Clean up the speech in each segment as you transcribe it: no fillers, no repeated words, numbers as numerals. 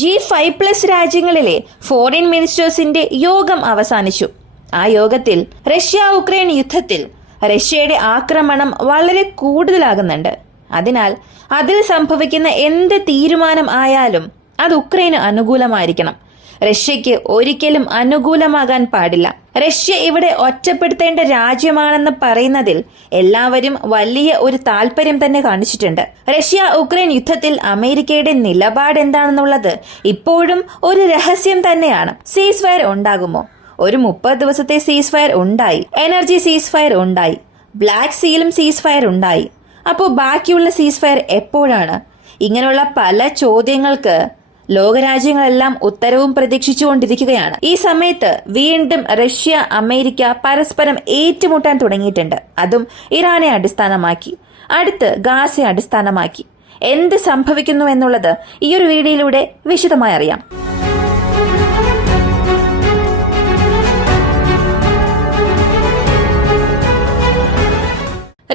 G5+ രാജ്യങ്ങളിലെ foreign മിനിസ്റ്റേഴ്സിന്റെ യോഗം അവസാനിച്ചു. ആ യോഗത്തിൽ റഷ്യ-ഉക്രൈൻ യുദ്ധത്തിൽ റഷ്യയുടെ ആക്രമണം വളരെ കൂടുതലാകുന്നുണ്ട്. അതിനാൽ അതിൽ സംഭവിക്കുന്ന എന്ത് തീരുമാനം ആയാലും അത് ഉക്രൈന് അനുകൂലമായിരിക്കണം. റഷ്യയ്ക്ക് ഒരിക്കലും അനുകൂലമാകാൻ പാടില്ല. റഷ്യ ഇവിടെ ഒറ്റപ്പെടുത്തേണ്ട രാജ്യമാണെന്ന് പറയുന്നതിൽ എല്ലാവരും വലിയ ഒരു താല്പര്യം തന്നെ കാണിച്ചിട്ടുണ്ട്. റഷ്യ-ഉക്രൈൻ യുദ്ധത്തിൽ അമേരിക്കയുടെ നിലപാട് എന്താണെന്നുള്ളത് ഇപ്പോഴും ഒരു രഹസ്യം തന്നെയാണ്. സീസ് ഫയർ ഉണ്ടാകുമോ? ഒരു 30 ദിവസത്തെ സീസ് ഫയർ ഉണ്ടായി, എനർജി സീസ് ഫയർ ഉണ്ടായി, ബ്ലാക്ക് സീലും സീസ് ഫയർ ഉണ്ടായി. അപ്പോൾ ബാക്കിയുള്ള സീസ് ഫയർ എപ്പോഴാണ്? ഇങ്ങനെയുള്ള പല ചോദ്യങ്ങൾക്ക് ലോകരാജ്യങ്ങളെല്ലാം ഉത്തരവും പ്രതീക്ഷിച്ചുകൊണ്ടിരിക്കുകയാണ്. ഈ സമയത്ത് വീണ്ടും റഷ്യ അമേരിക്ക പരസ്പരം ഏറ്റുമുട്ടാൻ തുടങ്ങിയിട്ടുണ്ട്. അതും ഇറാനെ അടിസ്ഥാനമാക്കി, അടുത്ത് ഗാസയെ അടിസ്ഥാനമാക്കി. എന്ത് സംഭവിക്കുന്നു എന്നുള്ളത് ഈ ഒരു വീഡിയോയിലൂടെ വിശദമായി അറിയാം.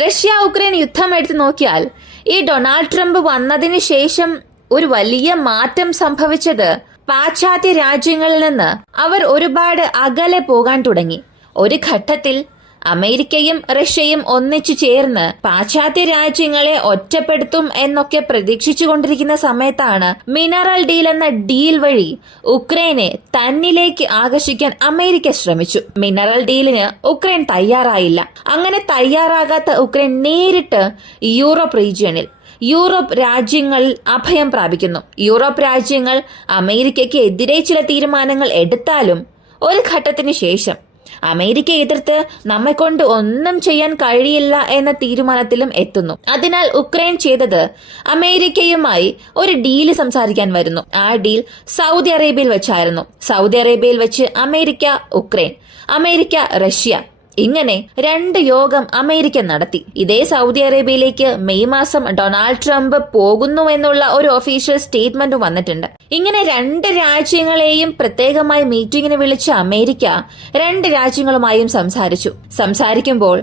റഷ്യ-ഉക്രൈൻ യുദ്ധം എടുത്തു നോക്കിയാൽ ഈ ഡൊണാൾഡ് ട്രംപ് വന്നതിന് ശേഷം ഒരു വലിയ മാറ്റം സംഭവിച്ചത് പാശ്ചാത്യ രാജ്യങ്ങളിൽ നിന്ന് അവർ ഒരുപാട് അകലെ പോകാൻ തുടങ്ങി. ഒരു ഘട്ടത്തിൽ അമേരിക്കയും റഷ്യയും ഒന്നിച്ചു ചേർന്ന് പാശ്ചാത്യ രാജ്യങ്ങളെ ഒറ്റപ്പെടുത്തും എന്നൊക്കെ പ്രതീക്ഷിച്ചുകൊണ്ടിരിക്കുന്ന സമയത്താണ് മിനറൽ ഡീൽ എന്ന ഡീൽ വഴി ഉക്രൈനെ തന്നിലേക്ക് ആകർഷിക്കാൻ അമേരിക്ക ശ്രമിച്ചു. മിനറൽ ഡീലിന് ഉക്രൈൻ തയ്യാറായില്ല. അങ്ങനെ തയ്യാറാകാത്ത ഉക്രൈൻ നേരിട്ട് യൂറോപ്പ് രാജ്യങ്ങളിൽ അഭയം പ്രാപിക്കുന്നു. യൂറോപ്പ് രാജ്യങ്ങൾ അമേരിക്കയ്ക്ക് എതിരെ ചില തീരുമാനങ്ങൾ എടുത്താലും ഒരു ഘട്ടത്തിന് ശേഷം അമേരിക്ക എതിർത്ത് നമ്മെ കൊണ്ട് ഒന്നും ചെയ്യാൻ കഴിയില്ല എന്ന തീരുമാനത്തിലും എത്തുന്നു. അതിനാൽ ഉക്രൈൻ ചെയ്തത് അമേരിക്കയുമായി ഒരു ഡീല് സംസാരിക്കാൻ വരുന്നു. ആ ഡീൽ സൗദി അറേബ്യയിൽ വെച്ചായിരുന്നു. സൗദി അറേബ്യയിൽ വെച്ച് അമേരിക്ക ഉക്രൈൻ, അമേരിക്ക റഷ്യ, ഇങ്ങനെ 2 യോഗം അമേരിക്ക നടത്തി. ഇതേ സൗദി അറേബ്യയിലേക്ക് മെയ് മാസം ഡൊണാൾഡ് ട്രംപ് പോകുന്നു എന്നുള്ള ഒരു ഒഫീഷ്യൽ സ്റ്റേറ്റ്മെന്റ് വന്നിട്ടുണ്ട്. ഇങ്ങനെ 2 രാജ്യങ്ങളെയും പ്രത്യേകമായി മീറ്റിംഗിന് വിളിച്ച അമേരിക്ക 2 രാജ്യങ്ങളുമായും സംസാരിക്കുമ്പോൾ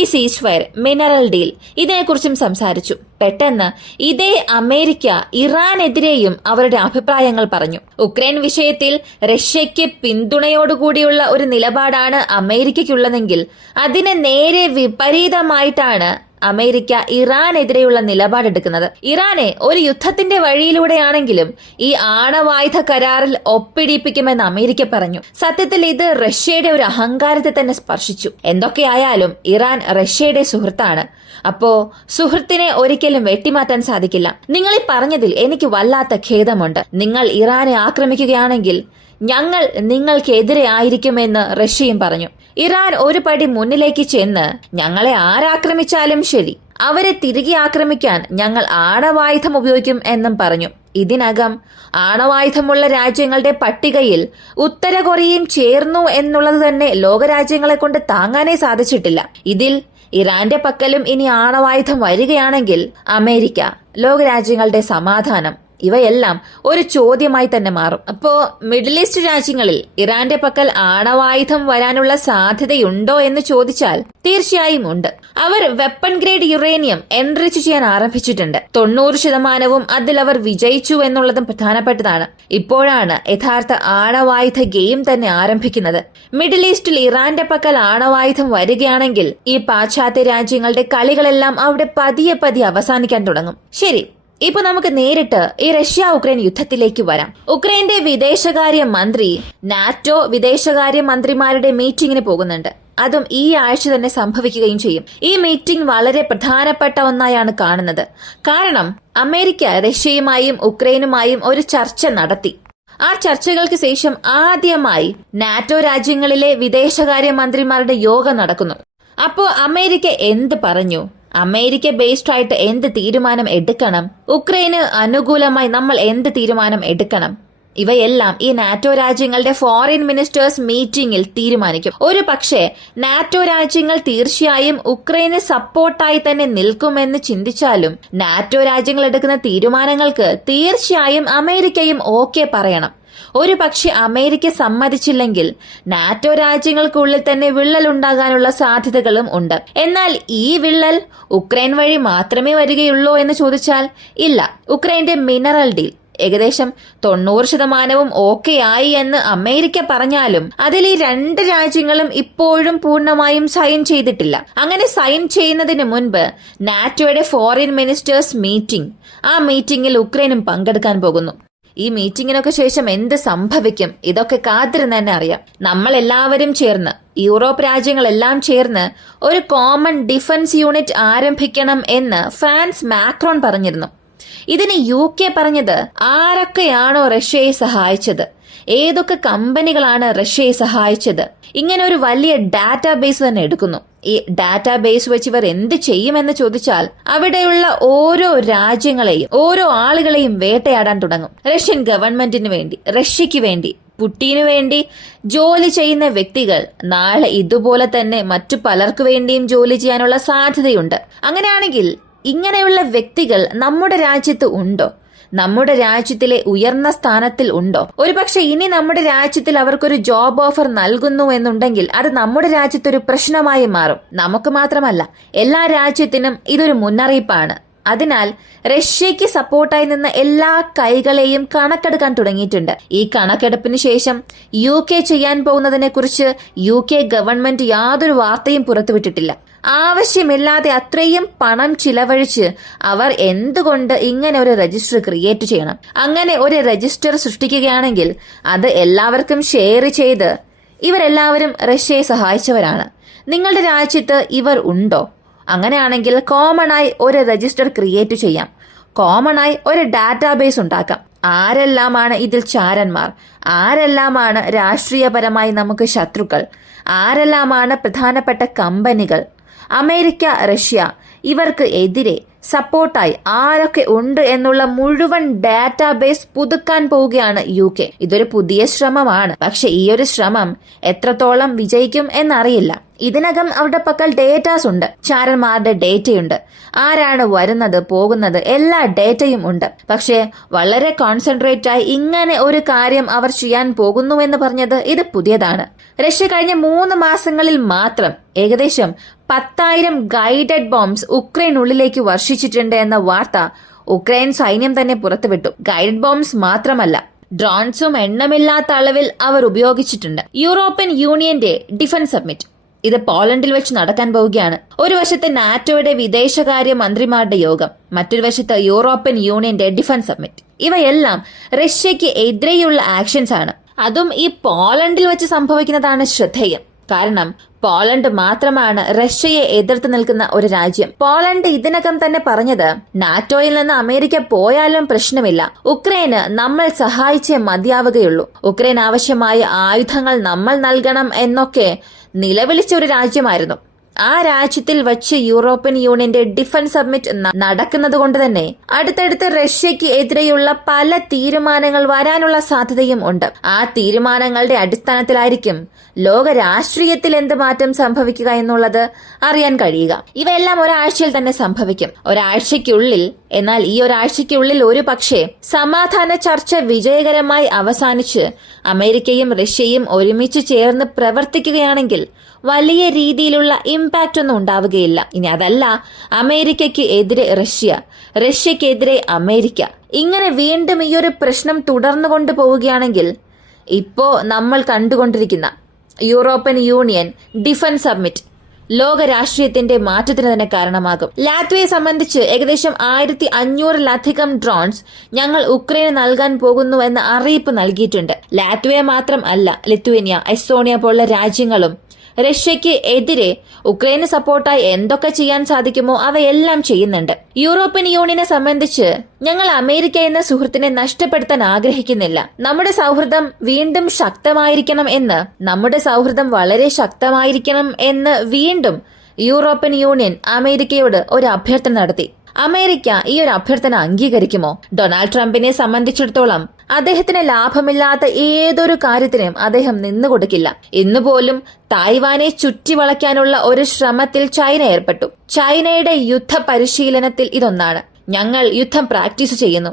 ഈ സീസ് ഫയർ, മിനറൽ ഡീൽ ഇതിനെക്കുറിച്ചും സംസാരിച്ചു. പെട്ടെന്ന് ഇതേ അമേരിക്ക ഇറാനെതിരെയും അവരുടെ അഭിപ്രായങ്ങൾ പറഞ്ഞു. ഉക്രൈൻ വിഷയത്തിൽ റഷ്യയ്ക്ക് പിന്തുണയോടുകൂടിയുള്ള ഒരു നിലപാടാണ് അമേരിക്കയ്ക്കുള്ളതെങ്കിൽ അതിന് നേരെ വിപരീതമായിട്ടാണ് അമേരിക്ക ഇറാനെതിരെയുള്ള നിലപാടെടുക്കുന്നത്. ഇറാനെ ഒരു യുദ്ധത്തിന്റെ വഴിയിലൂടെയാണെങ്കിലും ഈ ആണവായുധ കരാറിൽ ഒപ്പിടിപ്പിക്കുമെന്ന് അമേരിക്ക പറഞ്ഞു. സത്യത്തിൽ ഇത് റഷ്യയുടെ ഒരു അഹങ്കാരത്തെ തന്നെ സ്പർശിച്ചു. എന്തൊക്കെയായാലും ഇറാൻ റഷ്യയുടെ സുഹൃത്താണ്. അപ്പോ സുഹൃത്തിനെ ഒരിക്കലും വെട്ടിമാറ്റാൻ സാധിക്കില്ല. നിങ്ങൾ ഈ പറഞ്ഞതിൽ എനിക്ക് വല്ലാത്ത ഖേദമുണ്ട്. നിങ്ങൾ ഇറാനെ ആക്രമിക്കുകയാണെങ്കിൽ ഞങ്ങൾ നിങ്ങൾക്കെതിരെ ആയിരിക്കുമെന്ന് റഷ്യയും പറഞ്ഞു. ഇറാൻ ഒരു പടി മുന്നിലേക്ക് ചെന്ന് ഞങ്ങളെ ആരാക്രമിച്ചാലും ശരി, അവരെ തിരികെ ആക്രമിക്കാൻ ഞങ്ങൾ ആണവായുധം ഉപയോഗിക്കും എന്നും പറഞ്ഞു. ഇതിനകം ആണവായുധമുള്ള രാജ്യങ്ങളുടെ പട്ടികയിൽ ഉത്തര കൊറിയയും ചേർന്നു എന്നുള്ളത് തന്നെ ലോകരാജ്യങ്ങളെ കൊണ്ട് താങ്ങാനേ സാധിച്ചിട്ടില്ല. ഇതിൽ ഇറാന്റെ പക്കലും ഇനി ആണവായുധം വരികയാണെങ്കിൽ അമേരിക്ക, ലോകരാജ്യങ്ങളുടെ സമാധാനം ഇവയെല്ലാം ഒരു ചോദ്യമായി തന്നെ മാറും. അപ്പോ മിഡിൽ ഈസ്റ്റ് രാജ്യങ്ങളിൽ ഇറാന്റെ പക്കൽ ആണവായുധം വരാനുള്ള സാധ്യതയുണ്ടോ എന്ന് ചോദിച്ചാൽ തീർച്ചയായും ഉണ്ട്. അവർ വെപ്പൺ ഗ്രേഡ് യുറേനിയം എൻറിച്ച് ചെയ്യാൻ ആരംഭിച്ചിട്ടുണ്ട്. 90% അതിൽ അവർ വിജയിച്ചു എന്നുള്ളതും പ്രധാനപ്പെട്ടതാണ്. ഇപ്പോഴാണ് യഥാർത്ഥ ആണവായുധ ഗെയിം തന്നെ ആരംഭിക്കുന്നത്. മിഡിൽ ഈസ്റ്റിൽ ഇറാന്റെ പക്കൽ ആണവായുധം വരികയാണെങ്കിൽ ഈ പാശ്ചാത്യ രാജ്യങ്ങളുടെ കളികളെല്ലാം അവിടെ പതിയെ അവസാനിക്കാൻ തുടങ്ങും. ശരി, ഇപ്പൊ നമുക്ക് നേരിട്ട് ഈ റഷ്യ-ഉക്രൈൻ യുദ്ധത്തിലേക്ക് വരാം. ഉക്രൈന്റെ വിദേശകാര്യ മന്ത്രി നാറ്റോ വിദേശകാര്യ മന്ത്രിമാരുടെ മീറ്റിംഗിന് പോകുന്നുണ്ട്. അതും ഈ ആഴ്ച തന്നെ സംഭവിക്കുകയും ചെയ്യും. ഈ മീറ്റിംഗ് വളരെ പ്രധാനപ്പെട്ട ഒന്നായാണ് കാണുന്നത്. കാരണം അമേരിക്ക റഷ്യയുമായും ഉക്രൈനുമായും ഒരു ചർച്ച നടത്തി. ആ ചർച്ചകൾക്ക് ശേഷം ആദ്യമായി നാറ്റോ രാജ്യങ്ങളിലെ വിദേശകാര്യ മന്ത്രിമാരുടെ യോഗം നടക്കുന്നു. അപ്പോ അമേരിക്ക എന്ത് പറഞ്ഞു? അമേരിക്ക ബേസ്ഡ് ആയിട്ട് എന്ത് തീരുമാനം എടുക്കണം? ഉക്രൈന് അനുകൂലമായി നമ്മൾ എന്ത് തീരുമാനം എടുക്കണം? ഇവയെല്ലാം ഈ നാറ്റോ രാജ്യങ്ങളുടെ ഫോറിൻ മിനിസ്റ്റേഴ്സ് മീറ്റിംഗിൽ തീരുമാനിക്കും. ഒരു പക്ഷേ നാറ്റോ രാജ്യങ്ങൾ തീർച്ചയായും ഉക്രൈന് സപ്പോർട്ടായി തന്നെ നിൽക്കുമെന്ന് ചിന്തിച്ചാലും നാറ്റോ രാജ്യങ്ങൾ എടുക്കുന്ന തീരുമാനങ്ങൾക്ക് തീർച്ചയായും അമേരിക്കയും ഓക്കെ പറയണം. ഒരു പക്ഷെ അമേരിക്ക സമ്മതിച്ചില്ലെങ്കിൽ നാറ്റോ രാജ്യങ്ങൾക്കുള്ളിൽ തന്നെ വിള്ളലുണ്ടാകാനുള്ള സാധ്യതകളും ഉണ്ട്. എന്നാൽ ഈ വിള്ളൽ ഉക്രൈൻ വഴി മാത്രമേ വരികയുള്ളൂ എന്ന് ചോദിച്ചാൽ ഇല്ല. ഉക്രൈന്റെ മിനറൽ ഡീൽ ഏകദേശം 90% ഓക്കെ ആയി എന്ന് അമേരിക്ക പറഞ്ഞാലും അതിൽ ഈ 2 രാജ്യങ്ങളും ഇപ്പോഴും പൂർണ്ണമായും സൈൻ ചെയ്തിട്ടില്ല. അങ്ങനെ സൈൻ ചെയ്യുന്നതിന് മുൻപ് നാറ്റോയുടെ ഫോറിൻ മിനിസ്റ്റേഴ്സ് മീറ്റിംഗ്, ആ മീറ്റിംഗിൽ ഉക്രൈനും പങ്കെടുക്കാൻ പോകുന്നു. ഈ മീറ്റിംഗിനൊക്കെ ശേഷം എന്ത് സംഭവിക്കും ഇതൊക്കെ കാത്തിരുന്ന് തന്നെ അറിയാം. നമ്മൾ എല്ലാവരും ചേർന്ന്, യൂറോപ്പ് രാജ്യങ്ങളെല്ലാം ചേർന്ന് ഒരു കോമൺ ഡിഫൻസ് യൂണിറ്റ് ആരംഭിക്കണം എന്ന് ഫ്രാൻസ് മാക്രോൺ പറഞ്ഞിരുന്നു. ഇതിന് UK പറഞ്ഞത് ആരൊക്കെയാണോ റഷ്യയെ സഹായിച്ചത്, ഏതൊക്കെ കമ്പനികളാണ് റഷ്യയെ സഹായിച്ചത്, ഇങ്ങനെ ഒരു വലിയ ഡാറ്റാബേസ് തന്നെ എടുക്കുന്നു. ഈ ഡാറ്റാബേസ് വെച്ച് ഇവർ എന്ത് ചെയ്യുമെന്ന് ചോദിച്ചാൽ അവിടെയുള്ള ഓരോ രാജ്യങ്ങളെയും ഓരോ ആളുകളെയും വേട്ടയാടാൻ തുടങ്ങും. റഷ്യൻ ഗവൺമെന്റിന് വേണ്ടി, റഷ്യക്ക് വേണ്ടി, പുടിനു വേണ്ടി ജോലി ചെയ്യുന്ന വ്യക്തികൾ നാളെ ഇതുപോലെ തന്നെ മറ്റു പലർക്കു വേണ്ടിയും ജോലി ചെയ്യാനുള്ള സാധ്യതയുണ്ട്. അങ്ങനെയാണെങ്കിൽ ഇങ്ങനെയുള്ള വ്യക്തികൾ നമ്മുടെ രാജ്യത്ത് ഉണ്ടോ? നമ്മുടെ രാജ്യത്തിലെ ഉയർന്ന സ്ഥാനത്തിൽ ഉണ്ടോ? ഒരുപക്ഷെ ഇനി നമ്മുടെ രാജ്യത്തിൽ അവർക്കൊരു ജോബ് ഓഫർ നൽകുന്നു എന്നുണ്ടെങ്കിൽ അത് നമ്മുടെ രാജ്യത്തൊരു പ്രശ്നമായി മാറും. നമുക്ക് മാത്രമല്ല, എല്ലാ രാജ്യത്തിനും ഇതൊരു മുന്നറിയിപ്പാണ്. അതിനാൽ റഷ്യയ്ക്ക് സപ്പോർട്ടായി നിന്ന എല്ലാ കൈകളെയും കണക്കെടുക്കാൻ തുടങ്ങിയിട്ടുണ്ട്. ഈ കണക്കെടുപ്പിന് ശേഷം UK ചെയ്യാൻ പോകുന്നതിനെ കുറിച്ച് UK ഗവൺമെന്റ് യാതൊരു വാർത്തയും പുറത്തുവിട്ടിട്ടില്ല. ആവശ്യമില്ലാതെ അത്രയും പണം ചിലവഴിച്ച് അവർ എന്തുകൊണ്ട് ഇങ്ങനെ ഒരു രജിസ്റ്റർ ക്രിയേറ്റ് ചെയ്യണം? അങ്ങനെ ഒരു രജിസ്റ്റർ സൃഷ്ടിക്കുകയാണെങ്കിൽ അത് എല്ലാവർക്കും ഷെയർ ചെയ്ത് ഇവരെല്ലാവരും റഷ്യയെ സഹായിച്ചവരാണ്. നിങ്ങളുടെ രാജ്യത്ത് ഇവർ ഉണ്ടോ? അങ്ങനെയാണെങ്കിൽ കോമണായി ഒരു രജിസ്റ്റർ ക്രിയേറ്റ് ചെയ്യാം. കോമണായി ഒരു ഡാറ്റാബേസ് ഉണ്ടാക്കാം. ആരെല്ലാമാണ് ഇതിൽ ചാരന്മാർ, ആരെല്ലാമാണ് രാഷ്ട്രീയപരമായി നമുക്ക് ശത്രുക്കൾ, ആരെല്ലാമാണ് പ്രധാനപ്പെട്ട കമ്പനികൾ, അമേരിക്ക, റഷ്യ, ഇവർക്ക് എതിരെ സപ്പോർട്ടായി ആരൊക്കെ ഉണ്ട് എന്നുള്ള മുഴുവൻ ഡാറ്റാബേസ് പുതുക്കാൻ പോവുകയാണ് UK. ഇതൊരു പുതിയ ശ്രമമാണ്. പക്ഷെ ഈ ഒരു ശ്രമം എത്രത്തോളം വിജയിക്കും എന്നറിയില്ല. ഇതിനകം അവരുടെ പക്കൽ ഡേറ്റാസ് ഉണ്ട്, ചാരന്മാരുടെ ഡേറ്റയുണ്ട്, ആരാണ് വരുന്നത് പോകുന്നത് എല്ലാ ഡേറ്റയും ഉണ്ട്. പക്ഷേ വളരെ കോൺസെൻട്രേറ്റ് ആയി ഇങ്ങനെ ഒരു കാര്യം അവർ ചെയ്യാൻ പോകുന്നുവെന്ന് പറഞ്ഞത് ഇത് പുതിയതാണ്. റഷ്യ കഴിഞ്ഞ 3 മാസങ്ങളിൽ മാത്രം ഏകദേശം 10,000 ഗൈഡഡ് ബോംബ്സ് ഉക്രൈനുള്ളിലേക്ക് വർഷിച്ചിട്ടുണ്ട് എന്ന വാർത്ത ഉക്രൈൻ സൈന്യം തന്നെ പുറത്തുവിട്ടു. ഗൈഡഡ് ബോംബ്സ് മാത്രമല്ല, ഡ്രോൺസും എണ്ണമില്ലാത്ത അളവിൽ അവർ ഉപയോഗിച്ചിട്ടുണ്ട്. യൂറോപ്യൻ യൂണിയന്റെ ഡിഫൻസ് സമ്മിറ്റ് ഇത് പോളണ്ടിൽ വെച്ച് നടക്കാൻ പോവുകയാണ്. ഒരു വശത്ത് നാറ്റോയുടെ വിദേശകാര്യ മന്ത്രിമാരുടെ യോഗം, മറ്റൊരു വശത്ത് യൂറോപ്യൻ യൂണിയന്റെ ഡിഫൻസ് സമ്മിറ്റ്. ഇവയെല്ലാം റഷ്യയ്ക്ക് എതിരെയുള്ള ആക്ഷൻസ് ആണ്. അതും ഈ പോളണ്ടിൽ വെച്ച് സംഭവിക്കുന്നതാണ് ശ്രദ്ധേയം. കാരണം പോളണ്ട് മാത്രമാണ് റഷ്യയെ എതിർത്ത് നിൽക്കുന്ന ഒരു രാജ്യം. പോളണ്ട് ഇതിനകം തന്നെ പറഞ്ഞത് നാറ്റോയിൽ നിന്ന് അമേരിക്ക പോയാലും പ്രശ്നമില്ല, ഉക്രൈന് നമ്മൾ സഹായിച്ചേ മതിയാവുകയുള്ളൂ, ഉക്രൈൻ ആവശ്യമായ ആയുധങ്ങൾ നമ്മൾ നൽകണം എന്നൊക്കെ നിലവിളിച്ച ഒരു രാജ്യമായിരുന്നു. ആ രാജ്യത്തിൽ വച്ച് യൂറോപ്യൻ യൂണിയന്റെ ഡിഫൻസ് സമ്മിറ്റ് നടക്കുന്നത് കൊണ്ട് തന്നെ അടുത്തടുത്ത് റഷ്യയ്ക്ക് എതിരെയുള്ള പല തീരുമാനങ്ങൾ വരാനുള്ള സാധ്യതയും ഉണ്ട്. ആ തീരുമാനങ്ങളുടെ അടിസ്ഥാനത്തിലായിരിക്കും ലോക രാഷ്ട്രീയത്തിൽ എന്ത് മാറ്റം സംഭവിക്കുക എന്നുള്ളത് അറിയാൻ കഴിയുക. ഇവയെല്ലാം ഒരാഴ്ചയിൽ തന്നെ സംഭവിക്കും, ഒരാഴ്ചയ്ക്കുള്ളിൽ. എന്നാൽ ഈ ഒരാഴ്ചയ്ക്കുള്ളിൽ ഒരു പക്ഷേ സമാധാന ചർച്ച വിജയകരമായി അവസാനിച്ച് അമേരിക്കയും റഷ്യയും ഒരുമിച്ച് ചേർന്ന് പ്രവർത്തിക്കുകയാണെങ്കിൽ വലിയ രീതിയിലുള്ള ഇമ്പാക്റ്റ് ഒന്നും ഉണ്ടാവുകയില്ല. ഇനി അതല്ല, അമേരിക്കയ്ക്ക് എതിരെ റഷ്യ, റഷ്യക്കെതിരെ അമേരിക്ക, ഇങ്ങനെ വീണ്ടും ഈ ഒരു പ്രശ്നം തുടർന്നുകൊണ്ട് പോവുകയാണെങ്കിൽ ഇപ്പോ നമ്മൾ കണ്ടുകൊണ്ടിരിക്കുന്ന യൂറോപ്യൻ യൂണിയൻ ഡിഫൻസ് സമ്മിറ്റ് ലോക രാഷ്ട്രീയത്തിന്റെ മാറ്റത്തിന് തന്നെ കാരണമാകും. ലാത്വിയയെ സംബന്ധിച്ച് ഏകദേശം 1500-ലധികം ഡ്രോൺസ് ഞങ്ങൾ ഉക്രൈന് നൽകാൻ പോകുന്നുവെന്ന് അറിയിപ്പ് നൽകിയിട്ടുണ്ട്. ലാത്വിയ മാത്രം അല്ല, ലിത്വേനിയ, എസ്റ്റോണിയ പോലുള്ള രാജ്യങ്ങളും റഷ്യയ്ക്ക് എതിരെ ഉക്രൈന് സപ്പോർട്ടായി എന്തൊക്കെ ചെയ്യാൻ സാധിക്കുമോ അവയെല്ലാം ചെയ്യുന്നുണ്ട്. യൂറോപ്യൻ യൂണിയനെ സംബന്ധിച്ച് ഞങ്ങൾ അമേരിക്ക എന്ന സുഹൃത്തിനെ നഷ്ടപ്പെടുത്താൻ ആഗ്രഹിക്കുന്നില്ല. നമ്മുടെ സൗഹൃദം വീണ്ടും ശക്തമായിരിക്കണം എന്ന്, നമ്മുടെ സൗഹൃദം വളരെ ശക്തമായിരിക്കണം എന്ന് വീണ്ടും യൂറോപ്യൻ യൂണിയൻ അമേരിക്കയോട് ഒരു അഭ്യർത്ഥന നടത്തി. അമേരിക്ക ഈ ഒരു അഭ്യർത്ഥന അംഗീകരിക്കുമോ? ഡൊണാൾഡ് ട്രംപിനെ സംബന്ധിച്ചിടത്തോളം അദ്ദേഹത്തിന് ലാഭമില്ലാത്ത ഏതൊരു കാര്യത്തിനും അദ്ദേഹം നിന്നുകൊടുക്കില്ല. ഇന്നുപോലും തായ്വാനെ ചുറ്റിവളയ്ക്കാനുള്ള ഒരു ശ്രമത്തിൽ ചൈന ഏർപ്പെട്ടു. ചൈനയുടെ യുദ്ധ പരിശീലനത്തിൽ ഇതൊന്നാണ്. ഞങ്ങൾ യുദ്ധം പ്രാക്ടീസ് ചെയ്യുന്നു,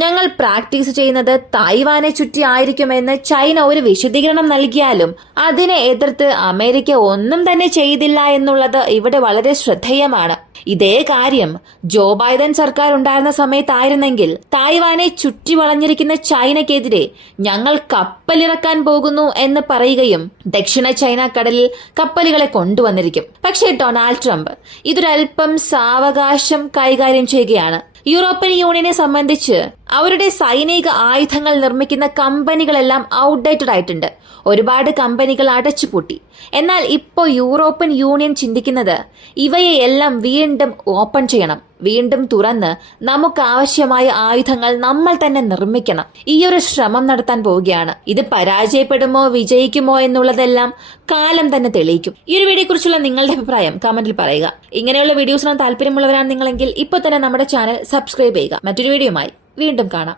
ഞങ്ങൾ പ്രാക്ടീസ് ചെയ്യുന്നത് തായ്വാനെ ചുറ്റി ആയിരിക്കുമെന്ന് ചൈന ഒരു വിശദീകരണം നൽകിയാലും അതിനെ എതിർത്ത് അമേരിക്ക ഒന്നും തന്നെ ചെയ്തില്ല എന്നുള്ളത് ഇവിടെ വളരെ ശ്രദ്ധേയമാണ്. ഇതേ കാര്യം ജോ ബൈഡൻ സർക്കാർ ഉണ്ടായിരുന്ന സമയത്തായിരുന്നെങ്കിൽ തായ്വാനെ ചുറ്റി വളഞ്ഞിരിക്കുന്ന ചൈനയ്ക്കെതിരെ ഞങ്ങൾ കപ്പലിറക്കാൻ പോകുന്നു എന്ന് പറയുകയും ദക്ഷിണ ചൈന കടലിൽ കപ്പലുകളെ കൊണ്ടുവന്നിരിക്കും. പക്ഷേ ഡൊണാൾഡ് ട്രംപ് ഇതൊരൽപ്പം സാവകാശം കൈകാര്യം ചെയ്യുകയാണ്. യൂറോപ്യൻ യൂണിയനെ സംബന്ധിച്ച് അവരുടെ സൈനിക ആയുധങ്ങൾ നിർമ്മിക്കുന്ന കമ്പനികളെല്ലാം ഔട്ട്ഡേറ്റഡ് ആയിട്ടുണ്ട്. ഒരുപാട് കമ്പനികൾ അടച്ചുപൂട്ടി. എന്നാൽ ഇപ്പോൾ യൂറോപ്യൻ യൂണിയൻ ചിന്തിക്കുന്നത് ഇവയെ എല്ലാം വീണ്ടും ഓപ്പൺ ചെയ്യണം, വീണ്ടും തുറന്ന് നമുക്ക് ആവശ്യമായ ആയുധങ്ങൾ നമ്മൾ തന്നെ നിർമ്മിക്കണം. ഈ ഒരു ശ്രമം നടത്താൻ പോവുകയാണ്. ഇത് പരാജയപ്പെടുമോ വിജയിക്കുമോ എന്നുള്ളതെല്ലാം കാലം തന്നെ തെളിയിക്കും. ഈ ഒരു വീഡിയോയെ കുറിച്ചുള്ള നിങ്ങളുടെ അഭിപ്രായം കമന്റിൽ പറയുക. ഇങ്ങനെയുള്ള വീഡിയോസിന് താല്പര്യമുള്ളവരാണ് നിങ്ങളെങ്കിൽ ഇപ്പോൾ തന്നെ നമ്മുടെ ചാനൽ സബ്സ്ക്രൈബ് ചെയ്യുക. മറ്റൊരു വീഡിയോയുമായി വീണ്ടും കാണാം.